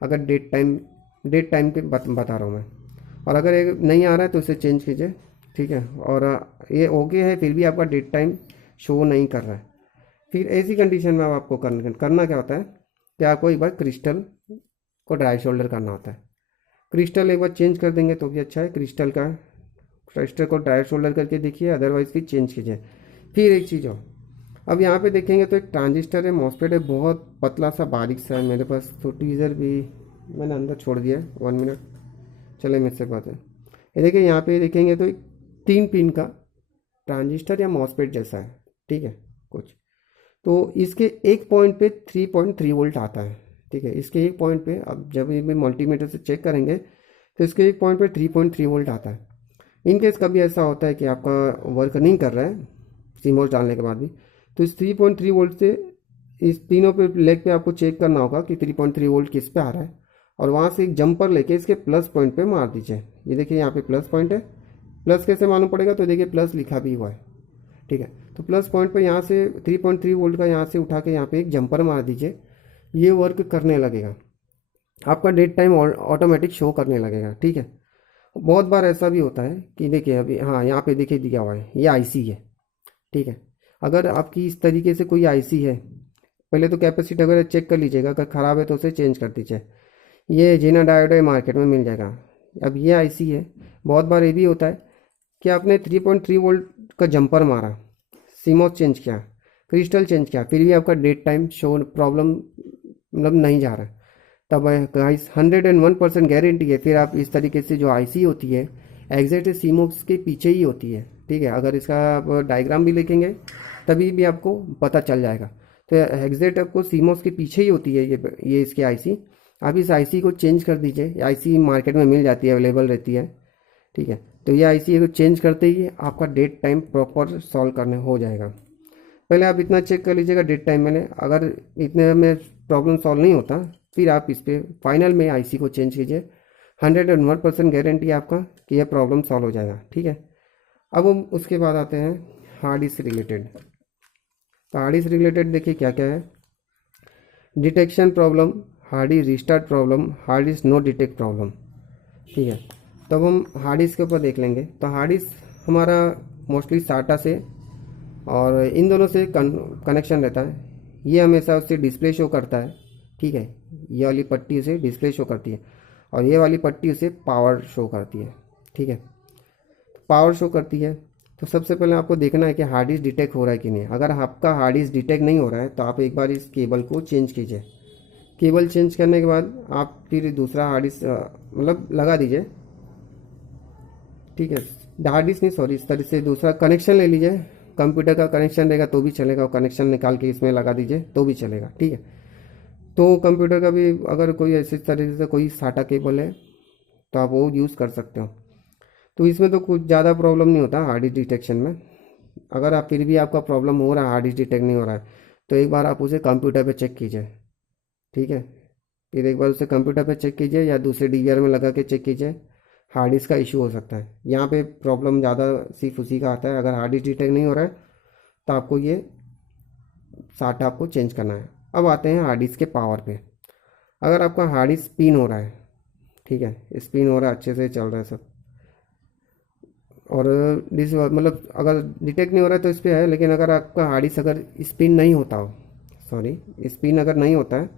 अगर डेट टाइम पे बता रहा हूँ मैं। और अगर ये नहीं आ रहा है तो इसे चेंज कीजिए, ठीक है। और ये ओके है, फिर भी आपका डेट टाइम शो नहीं कर रहा है, फिर ऐसी कंडीशन में अब आपको करना क्या होता है कि आपको एक बार क्रिस्टल को ड्राई शोल्डर करना होता है। क्रिस्टल एक बार चेंज कर देंगे तो भी अच्छा है, क्रिस्टल को ड्राई शोल्डर करके देखिए, अदरवाइज फिर चेंज कीजिए। फिर एक चीज़ हो, अब यहाँ पे देखेंगे तो एक ट्रांजिस्टर है, मॉसफेट है, बहुत पतला सा बारीक सा है मेरे पास, तो टीजर भी मैंने अंदर छोड़ दिया है, 1 मिनट, चले मेरे से बात है। ये देखिए यहाँ पे देखेंगे तो एक 3 पिन का ट्रांजिस्टर या मॉसफेट जैसा है, ठीक है कुछ। तो इसके एक पॉइंट पे 3.3 वोल्ट आता है, ठीक है। इसके एक पॉइंट पे, अब जब ये मल्टीमीटर से चेक करेंगे तो इसके एक पॉइंट पे 3.3 वोल्ट आता है। इनकेस कभी ऐसा होता है कि आपका वर्क नहीं कर रहा है सीमोस डालने के बाद भी, तो इस 3.3 वोल्ट से इस तीनों पे लेग पे आपको चेक करना होगा कि 3.3 वोल्ट किस पे आ रहा है, और वहाँ से एक जंपर लेके इसके प्लस पॉइंट पे मार दीजिए। ये देखिए यहाँ पे प्लस पॉइंट है, प्लस कैसे मालूम पड़ेगा, तो देखिए प्लस लिखा भी हुआ है, ठीक है। तो प्लस पॉइंट पे यहाँ से 3.3 वोल्ट का यहाँ से उठा के यहाँ पे एक जंपर मार दीजिए, ये वर्क करने लगेगा, आपका डेट टाइम ऑटोमेटिक शो करने लगेगा, ठीक है। बहुत बार ऐसा भी होता है कि देखिए अभी, हाँ यहाँ पे देखिए दिया हुआ है, ये आईसी है, ठीक है। अगर आपकी इस तरीके से कोई आईसी है, पहले तो कैपेसिटर वगैरह चेक कर लीजिएगा, अगर ख़राब है तो उसे चेंज कर दीजिए। ये जीना डायोड है, मार्केट में मिल जाएगा। अब ये आईसी है, बहुत बार ये भी होता है कि आपने 3.3 वोल्ट का जंपर मारा, सीमॉस चेंज किया, क्रिस्टल चेंज किया, फिर भी आपका डेट टाइम शो प्रॉब्लम मतलब नहीं जा रहा है, तब गाइस 101% गारंटी है, फिर आप इस तरीके से जो आईसी होती है एग्जैक्ट सीमॉस के पीछे ही होती है, ठीक है। अगर इसका आप डायग्राम भी लिखेंगे तभी भी आपको पता चल जाएगा, तो एग्जैक्ट आपको सीमॉस के पीछे ही होती है ये इसकी आईसी। आप इस आईसी को चेंज कर दीजिए, आईसी मार्केट में मिल जाती है, अवेलेबल रहती है, ठीक है। तो ये आईसी को चेंज करते ही आपका डेट टाइम प्रॉपर सॉल्व करने हो जाएगा। पहले आप इतना चेक कर लीजिएगा डेट टाइम में, अगर इतने में प्रॉब्लम सॉल्व नहीं होता, फिर आप इस पर फाइनल में आईसी को चेंज कीजिए। 101% गारंटी आपका कि यह प्रॉब्लम सॉल्व हो जाएगा, ठीक है। अब हम उसके बाद आते हैं हार्ड डिस्क रिलेटेड। तो हार्ड डिस्क रिलेटेड देखिए क्या क्या है, detection problem, hard disk restart problem, hard disk no detect problem, ठीक है। तब हम हार्ड डिस्क के ऊपर देख लेंगे। तो हार्ड डिस्क हमारा मोस्टली साटा से और इन दोनों से कनेक्शन रहता है, ये हमेशा उससे डिस्प्ले शो करता है, ठीक है। ये वाली पट्टी उसे डिस्प्ले शो करती है और ये वाली पट्टी उसे पावर शो करती है, ठीक है। पावर शो करती है, तो सबसे पहले आपको देखना है कि हार्ड डिस्क डिटेक्ट हो रहा है कि नहीं। अगर आपका हार्ड डिस्क डिटेक्ट नहीं हो रहा है तो आप एक बार इस केबल को चेंज कीजिए। केबल चेंज करने के बाद आप फिर दूसरा हार्ड डिस्क मतलब लगा दीजिए, ठीक है। हार्ड डिस्क नहीं, सॉरी, इस तरह से दूसरा कनेक्शन ले लीजिए। कंप्यूटर का कनेक्शन रहेगा तो भी चलेगा, और कनेक्शन निकाल के इसमें लगा दीजिए तो भी चलेगा, ठीक है। तो कंप्यूटर का भी अगर कोई ऐसी तरीके से कोई साटा केबल है तो आप वो यूज़ कर सकते हो। तो इसमें तो कुछ ज़्यादा प्रॉब्लम नहीं होता हार्ड डिस्क डिटेक्शन में। अगर आप फिर भी आपका प्रॉब्लम हो रहा है, हार्ड डिस्क डिटेक्ट नहीं हो रहा है, तो एक बार आप उसे कंप्यूटर पे चेक कीजिए, ठीक है। फिर एक बार उसे कंप्यूटर पे चेक कीजिए या दूसरे डीवीआर में लगा के चेक कीजिए। हार्ड डिस्क का इशू हो सकता है, यहाँ पे प्रॉब्लम ज़्यादा सिर्फ उसी का आता है। अगर हार्ड डिस्क डिटेक्ट नहीं हो रहा है तो आपको ये साटा आपको चेंज करना है। अब आते हैं हार्ड डिस्क के पावर पे। अगर आपका हार्ड डिस्क स्पिन हो रहा है, ठीक है, स्पिन हो रहा है, अच्छे से चल रहा है सब, और डिस मतलब अगर डिटेक्ट नहीं हो रहा है तो इस पर है। लेकिन अगर आपका हार्ड डिस्क अगर स्पिन नहीं होता हो, सॉरी, स्पिन अगर नहीं होता है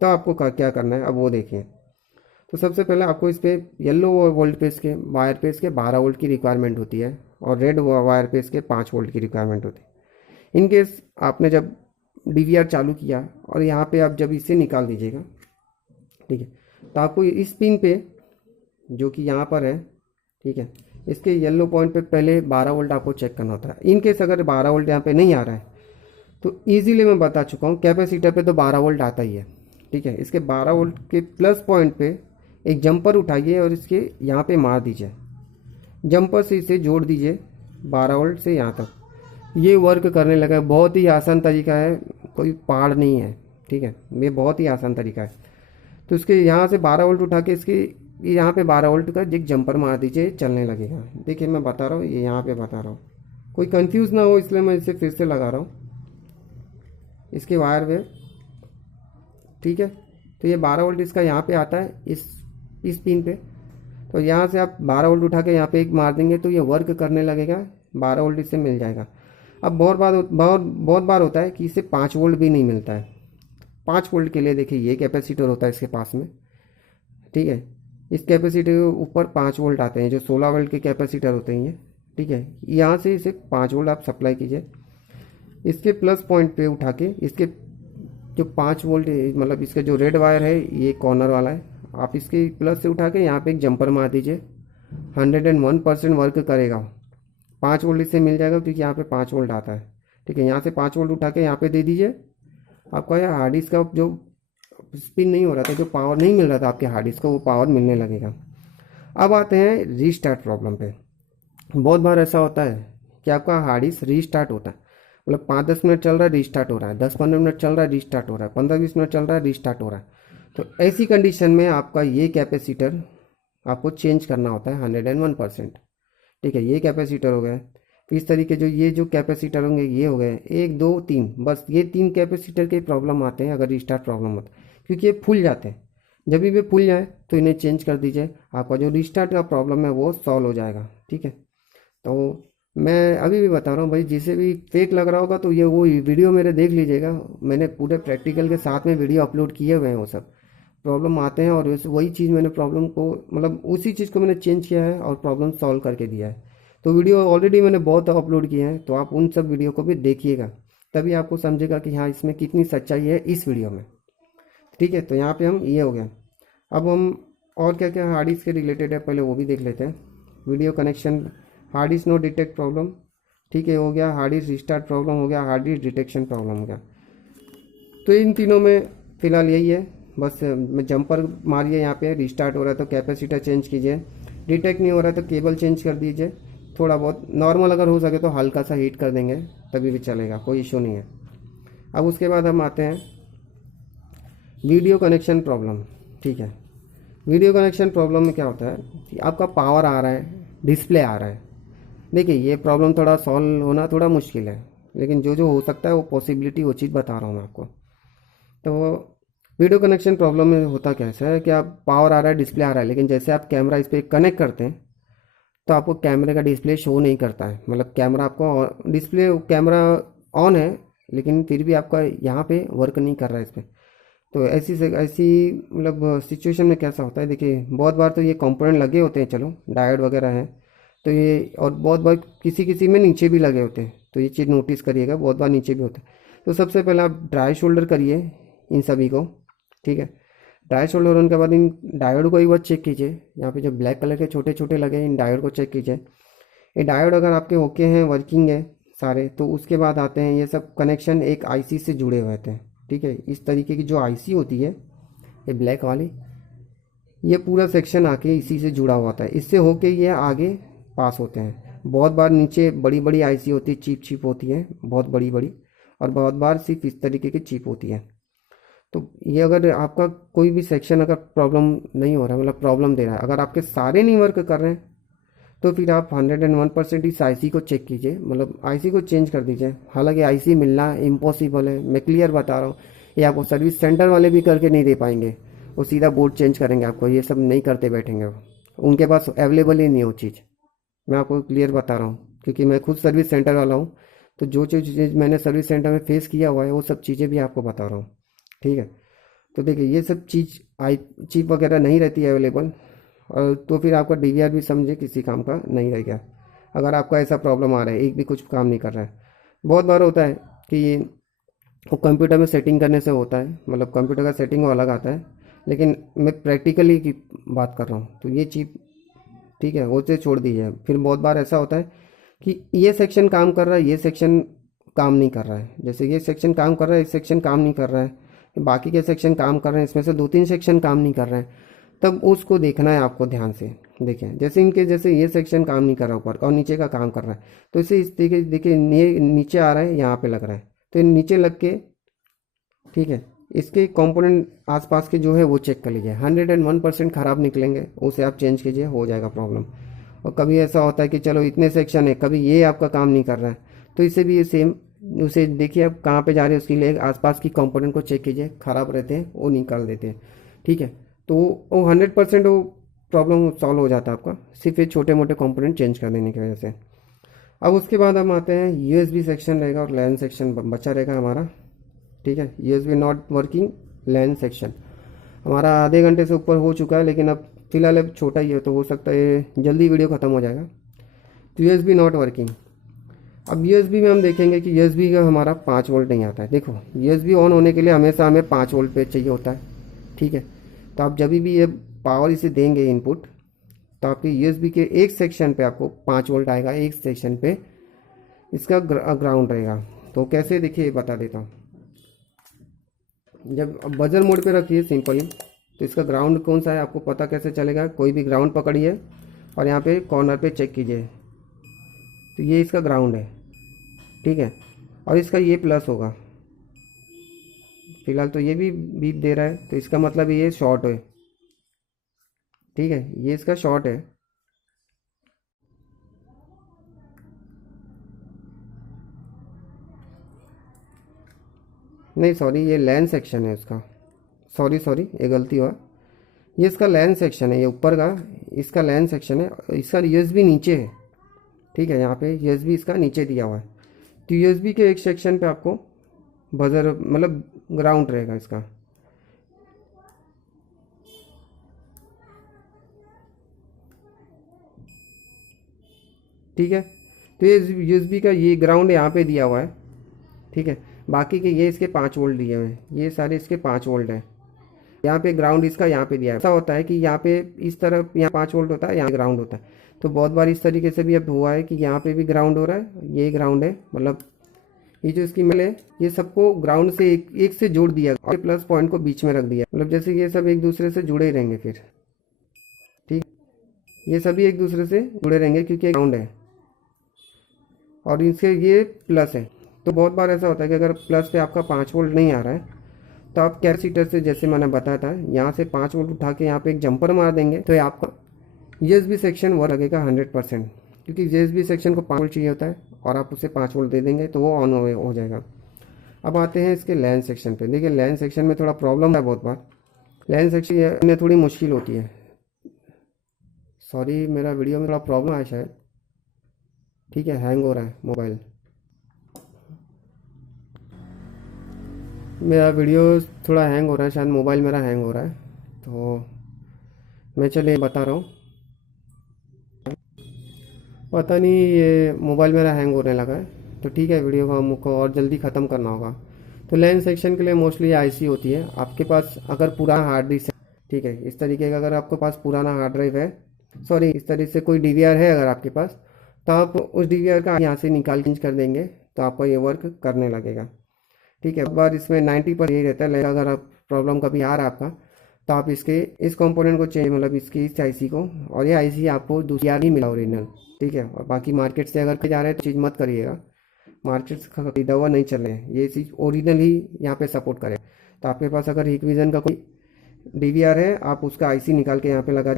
तो आपको क्या करना है अब वो देखिए। तो सबसे पहले आपको इस पर येलो वोल्ट पे इसके वायर पे इसके 12 वोल्ट की रिक्वायरमेंट होती है, और रेड वायर पे इसके 5 वोल्ट की रिक्वायरमेंट होती है। इन केस आपने जब डीवीआर चालू किया और यहाँ पे आप जब इसे निकाल दीजिएगा, ठीक है, तो आपको इस पिन पे जो कि यहाँ पर है, ठीक है, इसके येलो पॉइंट पे पहले 12 वोल्ट आपको चेक करना होता है। इन केस अगर 12 वोल्ट यहाँ पे नहीं आ रहा है तो ईजिली मैं बता चुका हूँ, कैपेसिटर पे तो 12 वोल्ट आता ही है, ठीक है। इसके 12 वोल्ट के प्लस पॉइंट पे एक जंपर उठाइए और इसके यहाँ पे मार दीजिए, जंपर से इसे जोड़ दीजिए 12 वोल्ट से यहाँ तक। ये वर्क करने लगा। बहुत ही आसान तरीका है, कोई पहाड़ नहीं है, ठीक है, ये बहुत ही आसान तरीका है। तो इसके यहाँ से 12 वोल्ट उठा के इसके यहाँ पे 12 वोल्ट का एक जंपर मार दीजिए, चलने लगेगा। देखिए मैं बता रहा हूँ, ये यहाँ पे बता रहा हूँ, कोई कंफ्यूज ना हो इसलिए मैं इसे फिर से लगा रहा हूँ इसके वायर पे, ठीक है। तो ये 12 वोल्ट इसका यहाँ पे आता है इस पिन पे। तो यहाँ से आप 12 वोल्ट उठा के यहाँ पे एक मार देंगे तो ये वर्क करने लगेगा, 12 वोल्ट इससे मिल जाएगा। अब बहुत बार होता है कि इसे 5 वोल्ट भी नहीं मिलता है। 5 वोल्ट के लिए देखिए ये कैपेसिटर होता है इसके पास में, ठीक है। इस कैपेसिटर के ऊपर 5 वोल्ट आते हैं, जो 16 वोल्ट के कैपेसिटर होते हैं ये, ठीक है। यहाँ से इसे 5 वोल्ट आप सप्लाई कीजिए। इसके प्लस पॉइंट पे उठा के इसके जो 5 वोल्ट मतलब इसका जो रेड वायर है ये कॉर्नर वाला है, आप इसके प्लस से उठा के यहाँ पे एक जंपर मार दीजिए। 101% वर्क करेगा। 5 वोल्ट इससे मिल जाएगा क्योंकि यहाँ पे 5 वोल्ट आता है, ठीक है। यहाँ से 5 वोल्ट उठा के यहाँ पे दे दीजिए। आपका यह हार्ड डिस्क का जो स्पिन नहीं हो रहा था, जो पावर नहीं मिल रहा था आपके हार्ड डिस्क को, वो पावर मिलने लगेगा। अब आते हैं रीस्टार्ट प्रॉब्लम पे। बहुत बार ऐसा होता है कि आपका हार्ड डिस्क रीस्टार्ट होता है, मतलब 5-10 मिनट चल रहा है रीस्टार्ट हो रहा है, 10-15 मिनट चल रहा है रीस्टार्ट हो रहा है, 15-20 मिनट चल रहा है रीस्टार्ट हो रहा है। तो ऐसी कंडीशन में आपका ये कैपेसिटर आपको चेंज करना होता है 101%, ठीक है। ये कैपेसिटर हो गया। तो इस तरीके ये जो कैपेसिटर होंगे ये हो गए 1 2 3, बस ये 3 कैपेसिटर के प्रॉब्लम आते हैं अगर रीस्टार्ट प्रॉब्लम होता है, क्योंकि ये फूल जाते हैं। जब भी वे फूल जाए तो इन्हें चेंज कर दीजिए, आपका जो रीस्टार्ट का प्रॉब्लम है वो सॉल्व हो जाएगा, ठीक है। तो मैं अभी भी बता रहा हूँ भाई, जिसे भी फेक लग रहा होगा तो ये वो वीडियो मेरे देख लीजिएगा, मैंने पूरे प्रैक्टिकल के साथ में वीडियो अपलोड किए हुए हैं। वो सब प्रॉब्लम आते हैं और वही चीज़ मैंने प्रॉब्लम को मतलब उसी चीज़ को मैंने चेंज किया है और प्रॉब्लम सॉल्व करके दिया है। तो वीडियो ऑलरेडी मैंने बहुत अपलोड किए हैं, तो आप उन सब वीडियो को भी देखिएगा, तभी आपको समझेगा कि हाँ इसमें कितनी सच्चाई है इस वीडियो में, ठीक है। तो यहाँ पे हम ये हो गया। अब हम और क्या क्या हार्ड डिस्क के रिलेटेड है पहले वो भी देख लेते हैं। Video connection, hard disk no detect problem, ठीक है, हो गया। हार्ड डिस्क रिस्टार्ट प्रॉब्लम हो गया, हार्ड डिस्क डिटेक्शन प्रॉब्लम हो गया। तो इन तीनों में फ़िलहाल यही है, बस जंपर मारिए, यहाँ पे रिस्टार्ट हो रहा है तो कैपेसिटर चेंज कीजिए, डिटेक्ट नहीं हो रहा है तो केबल चेंज कर दीजिए, थोड़ा बहुत नॉर्मल अगर हो सके तो हल्का सा हीट कर देंगे तभी भी चलेगा, कोई इशू नहीं है। अब उसके बाद हम आते हैं वीडियो कनेक्शन प्रॉब्लम, ठीक है। वीडियो कनेक्शन प्रॉब्लम में क्या होता है कि आपका पावर आ रहा है, डिस्प्ले आ रहा है। देखिए ये प्रॉब्लम थोड़ा सॉल्व होना थोड़ा मुश्किल है, लेकिन जो जो हो सकता है वो पॉसिबिलिटी वो चीज़ बता रहा हूँ मैं आपको। तो वीडियो कनेक्शन प्रॉब्लम में होता कैसा है कि आप पावर आ रहा है, डिस्प्ले आ रहा है, लेकिन जैसे आप कैमरा इस पर कनेक्ट करते हैं तो आपको कैमरे का डिस्प्ले शो नहीं करता है। मतलब कैमरा आपको डिस्प्ले कैमरा ऑन है लेकिन फिर भी आपका यहाँ पे वर्क नहीं कर रहा है इस पर। तो ऐसी मतलब सिचुएशन में कैसा होता है, देखिए बहुत बार तो ये कंपोनेंट लगे होते हैं, चलो डायोड वगैरह हैं तो ये, और बहुत बार किसी किसी में नीचे भी लगे होते हैं, तो ये चीज़ नोटिस करिएगा, बहुत बार नीचे भी होता है। तो सबसे पहले आप ड्राई शोल्डर करिए इन सभी को, ठीक है। ड्राई शोल्डर होने के बाद इन डायोड को एक बार चेक कीजिए, यहाँ पे जो ब्लैक कलर के छोटे छोटे लगे इन डायोड को चेक कीजिए। ये डायोड अगर आपके ओके हैं, वर्किंग है सारे, तो उसके बाद आते हैं ये सब कनेक्शन एक आईसी से जुड़े हुए होते हैं। ठीक है, इस तरीके की जो आईसी होती है, ये ब्लैक वाली, ये पूरा सेक्शन आके इसी से जुड़ा हुआ था, इससे होके ये आगे पास होते हैं। बहुत बार नीचे बड़ी बड़ी आईसी होती है, चिप चिप होती है बहुत बड़ी बड़ी, और बहुत बार सिर्फ इस तरीके की चिप होती है। तो ये अगर आपका कोई भी सेक्शन अगर प्रॉब्लम नहीं हो रहा है, मतलब प्रॉब्लम दे रहा है, अगर आपके सारे नहीं वर्क कर रहे हैं, तो फिर आप 101% इस आईसी को चेक कीजिए, मतलब आईसी को चेंज कर दीजिए। हालांकि आईसी मिलना इम्पॉसिबल है, मैं क्लियर बता रहा हूँ, ये आपको सर्विस सेंटर वाले भी करके नहीं दे पाएंगे। वो सीधा बोर्ड चेंज करेंगे आपको, ये सब नहीं करते बैठेंगे वो, उनके पास अवेलेबल ही नहीं हो चीज़। मैं आपको क्लियर बता रहा हूँ, क्योंकि मैं खुद सर्विस सेंटर वाला हूँ, तो जो चीज़ मैंने सर्विस सेंटर में फेस किया हुआ है वो सब चीज़ें भी आपको बता रहा हूँ। ठीक है, तो देखिए ये सब चीज़ आई चिप वगैरह नहीं रहती है अवेलेबल, और तो फिर आपका डीवीआर भी समझे किसी काम का नहीं रह गया। अगर आपका ऐसा प्रॉब्लम आ रहा है, एक भी कुछ काम नहीं कर रहा है, बहुत बार होता है कि वो कंप्यूटर में सेटिंग करने से होता है, मतलब कंप्यूटर का सेटिंग वो अलग आता है, लेकिन मैं प्रैक्टिकली की बात कर रहा हूँ। तो ये चिप, ठीक है, वो से छोड़ दीजिए। फिर बहुत बार ऐसा होता है कि ये सेक्शन काम कर रहा है, ये सेक्शन काम नहीं कर रहा है, जैसे ये सेक्शन काम कर रहा है, ये सेक्शन काम नहीं कर रहा है, बाकी के सेक्शन काम कर रहे हैं, इसमें से 2-3 सेक्शन काम नहीं कर रहे हैं, तब उसको देखना है आपको ध्यान से। देखें, जैसे इनके जैसे ये सेक्शन काम नहीं कर रहा ऊपर और नीचे का काम कर रहा है, तो इसे इस तरीके देखिए नीचे आ रहा है, यहाँ पे लग रहा है, तो नीचे लग के, ठीक है, इसके कंपोनेंट आसपास के जो है वो चेक कर लीजिए। 101% ख़राब निकलेंगे, उसे आप चेंज कीजिए, हो जाएगा प्रॉब्लम। और कभी ऐसा होता है कि चलो इतने सेक्शन है, कभी ये आपका काम नहीं कर रहा है, तो इसे भी सेम, उसे देखिए आप कहाँ पे जा रहे हैं, उसके लिए आसपास की कंपोनेंट को चेक कीजिए, ख़राब रहते हैं वो निकाल देते हैं। ठीक है, तो वो 100% वो प्रॉब्लम सॉल्व हो जाता है आपका, सिर्फ ये छोटे मोटे कंपोनेंट चेंज कर देने की वजह से। अब उसके बाद हम आते हैं यूएसबी सेक्शन रहेगा और लैन सेक्शन बचा रहेगा हमारा। ठीक है, USB not working, LAN section हमारा आधे घंटे से ऊपर हो चुका है, लेकिन अब फिलहाल अब छोटा ही है, तो हो सकता है जल्दी वीडियो ख़त्म हो जाएगा। तो यूएसबी नॉट वर्किंग, अब यूएसबी में हम देखेंगे कि यूएसबी का हमारा 5 वोल्ट नहीं आता है। देखो, यूएसबी ऑन होने के लिए हमेशा हमें 5 वोल्ट पे चाहिए होता है। ठीक है, तो आप जब भी ये पावर इसे देंगे इनपुट, तो आपके यूएसबी के एक सेक्शन पे आपको 5 वोल्ट आएगा, एक सेक्शन पे इसका ग्राउंड रहेगा। तो कैसे, देखिए बता देता हूँ। जब बजर मोड पे रखिए सिंपली, तो इसका ग्राउंड कौन सा है आपको पता कैसे चलेगा। कोई भी ग्राउंड पकड़िए और यहाँ पे कॉर्नर पे चेक कीजिए, तो ये इसका ग्राउंड है। ठीक है, और इसका ये प्लस होगा, फिलहाल तो ये भी बीप दे रहा है, तो इसका मतलब ये शॉर्ट है। ठीक है, ये इसका शॉर्ट है। नहीं सॉरी, ये लैन सेक्शन है इसका, सॉरी ये गलती हुआ, ये इसका लैन सेक्शन है, ये ऊपर का इसका लैन सेक्शन है, इसका यूएसबी नीचे है। ठीक है, यहाँ पे यूएसबी इसका नीचे दिया हुआ है, तो यूएसबी के एक सेक्शन पे आपको बजर मतलब ग्राउंड रहेगा इसका। ठीक है, तो ये यूएसबी का ये ग्राउंड यहाँ पे दिया हुआ है। ठीक है, बाकी के ये इसके 5 वोल्ट दिए हुए हैं, ये सारे इसके 5 वोल्ट हैं। यहाँ पे ग्राउंड इसका यहाँ पे दिया है। ऐसा होता है कि यहाँ पे इस तरफ यहाँ 5 वोल्ट होता है, यहाँ ग्राउंड होता है, तो बहुत बार इस तरीके से भी अब हुआ है कि यहाँ पे भी ग्राउंड हो रहा है, ये ग्राउंड है, मतलब ये जो इसकी मिल है, ये सबको ग्राउंड से एक से जोड़ दिया और प्लस पॉइंट को बीच में रख दिया, मतलब जैसे ये सब एक दूसरे से जुड़े रहेंगे फिर। ठीक, ये सभी एक दूसरे से जुड़े रहेंगे क्योंकि ग्राउंड है और इसके ये प्लस है। तो बहुत बार ऐसा होता है कि अगर प्लस पे आपका 5 वोल्ट नहीं आ रहा है, तो आप कैपेसिटर से, जैसे मैंने बताया था, यहाँ से 5 वोल्ट उठा के यहाँ पे एक जंपर मार देंगे, तो ये आपका यूएसबी सेक्शन वो लगेगा 100%, क्योंकि यूएसबी सेक्शन को 5 वोल्ट चाहिए होता है और आप उसे 5 वोल्ट दे देंगे तो वो ऑन हो जाएगा। अब आते हैं इसके लैन सेक्शन पे। देखिए लैन सेक्शन में थोड़ा प्रॉब्लम है, बहुत बार लैन सेक्शन में थोड़ी मुश्किल होती है। सॉरी, मेरा वीडियो में थोड़ा प्रॉब्लम आया शायद। ठीक है, हैंग हो रहा है मोबाइल, मेरा वीडियो थोड़ा हैंग हो रहा है, शायद मोबाइल मेरा हैंग हो रहा है, तो मैं चलिए बता रहा हूँ। पता नहीं ये मोबाइल मेरा हैंग होने लगा है, तो ठीक है, वीडियो को हमको और जल्दी ख़त्म करना होगा। तो लैन सेक्शन के लिए मोस्टली आईसी होती है आपके पास, अगर पुराना हार्ड डिस्क है, ठीक है, इस तरीके का अगर आपके पास पुराना हार्ड ड्राइव है, सॉरी इस तरीके से कोई डीवीआर है अगर आपके पास, तो आप उस DVR का यहाँ से निकाल चेंज कर देंगे तो आपका ये वर्क करने लगेगा। ठीक है, एक बार इसमें 90% यही रहता है, लेकिन अगर आप प्रॉब्लम कभी आ रहा है आपका तो आप इसके इस कंपोनेंट को चेंज, मतलब इसकी इस आईसी को, और ये आईसी आपको दूसरी यार नहीं मिला ओरिजिनल। ठीक है, और बाकी मार्केट से अगर जा रहे हैं तो चीज़ मत करिएगा, मार्केट से खरीदा हुआ नहीं चल रहे हैं, ये चीज़ ओरिजिनल ही यहाँ पे सपोर्ट करे। तो आपके पास अगर हिकविजन का कोई DVR है, आप उसका आईसी निकाल के यहाँ पे लगा।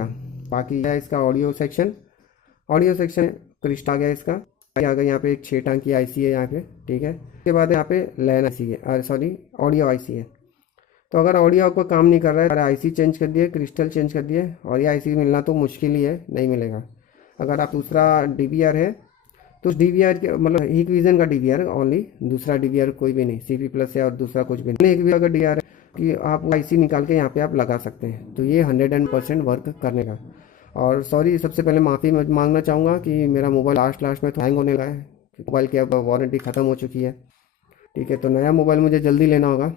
बाकी है इसका ऑडियो सेक्शन, क्रिस्टा आ गया, इसका आ गया यहाँ पे एक 6 टांग की आईसी है यहाँ पे। ठीक है, उसके बाद यहाँ पे लैन आईसी है, सॉरी ऑडियो आईसी है। तो अगर ऑडियो आपको काम नहीं कर रहा है, आईसी चेंज कर दिए, क्रिस्टल चेंज कर दिए, और ये आईसी मिलना तो मुश्किल ही है, नहीं मिलेगा। अगर आप दूसरा DVR है तो उस DVR के, मतलब हिकविजन का DVR ओनली, दूसरा DVR कोई भी नहीं, CP प्लस है और दूसरा कुछ भी नहीं। हिकविजन का DVR है कि आप आईसी निकाल के यहाँ पे आप लगा सकते हैं, तो ये 100% वर्क करने का। और सॉरी, सबसे पहले माफ़ी मांगना चाहूँगा कि मेरा मोबाइल लास्ट में तो हैंग होने लगा है, मोबाइल की अब वारंटी ख़त्म हो चुकी है। ठीक है, तो नया मोबाइल मुझे जल्दी लेना होगा।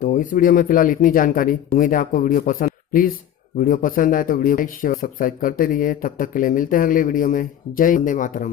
तो इस वीडियो में फ़िलहाल इतनी जानकारी। उम्मीद है आपको वीडियो पसंद। प्लीज़ वीडियो पसंद आए तो वीडियो लाइक शेयर सब्सक्राइब करते रहिए। तब तक के लिए मिलते हैं अगले वीडियो में। जय हिंद, वंदे मातरम।